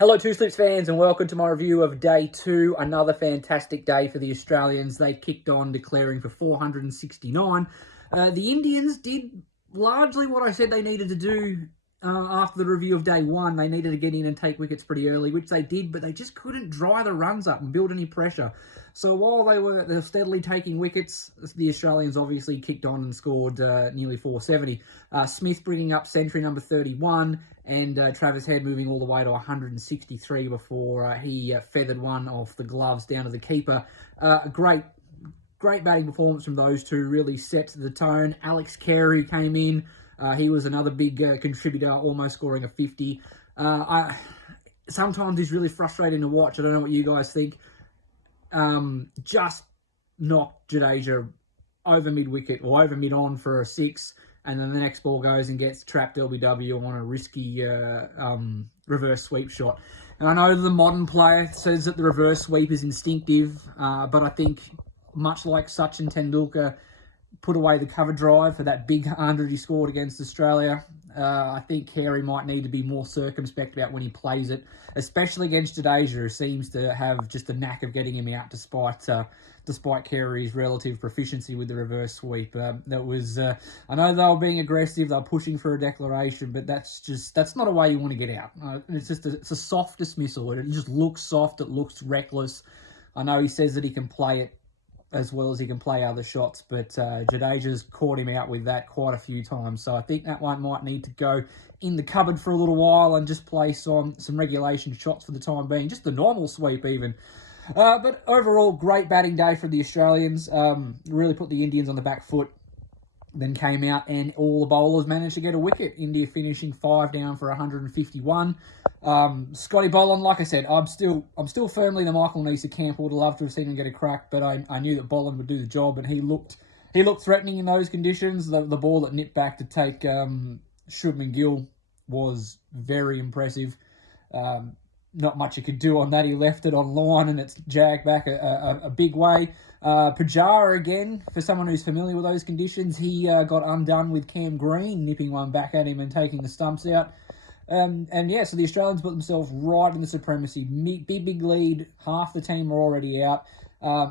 Hello, Two Slips fans, and welcome to my review of day two. Another fantastic day for the Australians. They kicked on, declaring for 469. The Indians did largely what I said they needed to do after the review of day one. They needed to get in and take wickets pretty early, which they did, but they just couldn't dry the runs up and build any pressure. So while they were steadily taking wickets, the Australians obviously kicked on and scored nearly 470. Smith bringing up century number 31, and Travis Head moving all the way to 163 before he feathered one off the gloves down to the keeper. Great batting performance from those two, really set the tone. Alex Carey came in. He was another big contributor, almost scoring a 50. Sometimes he's really frustrating to watch. I don't know what you guys think. Just knocked Jadeja over mid-wicket or over mid-on for a 6, and then the next ball goes and gets trapped LBW on a risky reverse sweep shot. And I know the modern player says that the reverse sweep is instinctive, but I think much like Sachin Tendulkar put away the cover drive for that big 100 he scored against Australia, I think Carey might need to be more circumspect about when he plays it, especially against Jadeja, who seems to have just a knack of getting him out despite Carey's relative proficiency with the reverse sweep. I know they were being aggressive, they were pushing for a declaration, but that's not a way you want to get out. It's a soft dismissal. It just looks soft, it looks reckless. I know he says that he can play it as well as he can play other shots, but Jadeja's caught him out with that quite a few times. So I think that one might need to go in the cupboard for a little while and just play some regulation shots for the time being, just the normal sweep even. But overall, great batting day for the Australians. Really put the Indians on the back foot. Then came out and all the bowlers managed to get a wicket. India finishing 5 down for 151. Scotty Boland, like I said, I'm still firmly in the Michael Neser camp. I would have loved to have seen him get a crack, but I knew that Boland would do the job, and he looked threatening in those conditions. The ball that nipped back to take Shubman Gill was very impressive. Not much you could do on that. He left it on line and it's jagged back a big way. Pujara, again, for someone who's familiar with those conditions, he got undone with Cam Green, nipping one back at him and taking the stumps out. And yeah, so the Australians put themselves right in the supremacy. Big lead. Half the team are already out.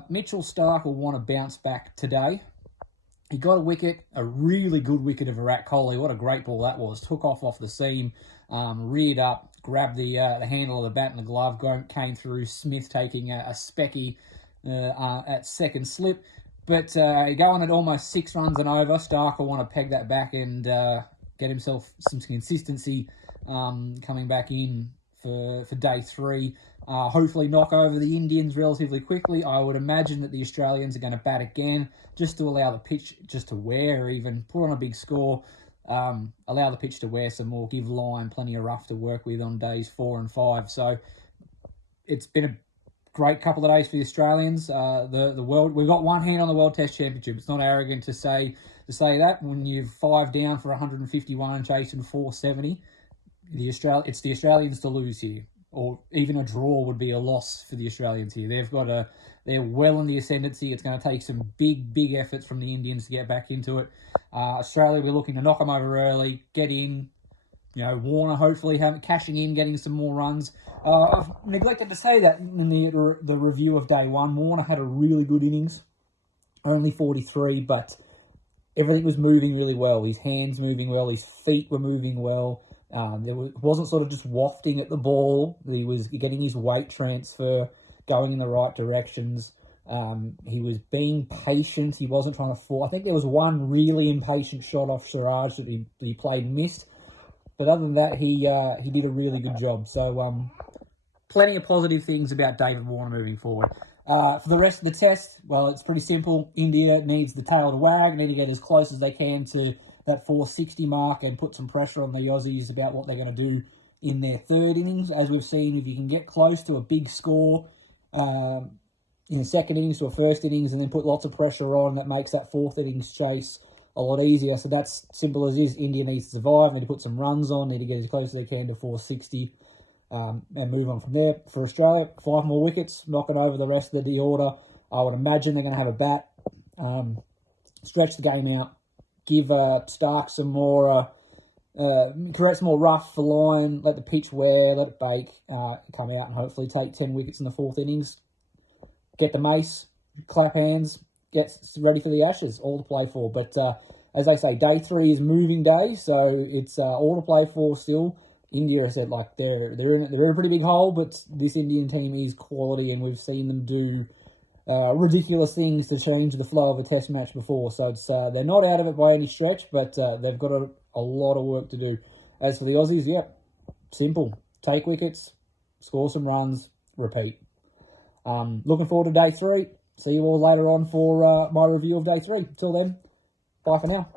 Mitchell Starc will want to bounce back today. He got a wicket, a really good wicket of Virat Kohli. What a great ball that was. Took off the seam, reared up, grabbed the handle of the bat and the glove, came through. Smith taking a specky at second slip. But going at almost 6 runs and over, Starc will want to peg that back and get himself some consistency coming back in for day 3. Hopefully knock over the Indians relatively quickly. I would imagine that the Australians are going to bat again just to allow the pitch just to wear, even put on a big score, allow the pitch to wear some more, give Lyon plenty of rough to work with on days 4 and 5. So it's been a great couple of days for the Australians. The world, we've got one hand on the World Test Championship. It's not arrogant to say that when you're 5 down for 151 and chasing 470. It's the Australians to lose here, or even a draw would be a loss for the Australians here. They're well in the ascendancy. It's going to take some big efforts from the Indians to get back into it. Australia, we're looking to knock them over early, get in. Warner hopefully cashing in, getting some more runs. I've neglected to say that in the review of day 1. Warner had a really good innings, only 43, but everything was moving really well. His hands moving well, his feet were moving well. Wasn't sort of just wafting at the ball. He was getting his weight transfer, going in the right directions. He was being patient. He wasn't trying to fall. I think there was one really impatient shot off Siraj that he played and missed. But other than that, he did a really good job. So plenty of positive things about David Warner moving forward. For the rest of the test, well, it's pretty simple. India needs the tail to wag, need to get as close as they can to that 460 mark and put some pressure on the Aussies about what they're going to do in their third innings. As we've seen, if you can get close to a big score in the second innings to a first innings and then put lots of pressure on, that makes that fourth innings chase a lot easier. So that's simple as is. India needs to survive, need to put some runs on, need to get as close as they can to 460 and move on from there. For Australia, 5 more wickets, knocking over the rest of the order. I would imagine they're going to have a bat, stretch the game out, give Starc some more correct some more rough for line, let the pitch wear, let it bake, come out and hopefully take 10 wickets in the 4th innings. Get the mace, clap hands, get ready for the Ashes, all to play for. But as I say, day 3 is moving day, so it's all to play for still. India, I said, like they're in a pretty big hole, but this Indian team is quality, and we've seen them do ridiculous things to change the flow of a Test match before. So it's they're not out of it by any stretch, but they've got a lot of work to do. As for the Aussies, yep, simple: take wickets, score some runs, repeat. Looking forward to day 3. See you all later on for my review of day 3. Till then, bye for now.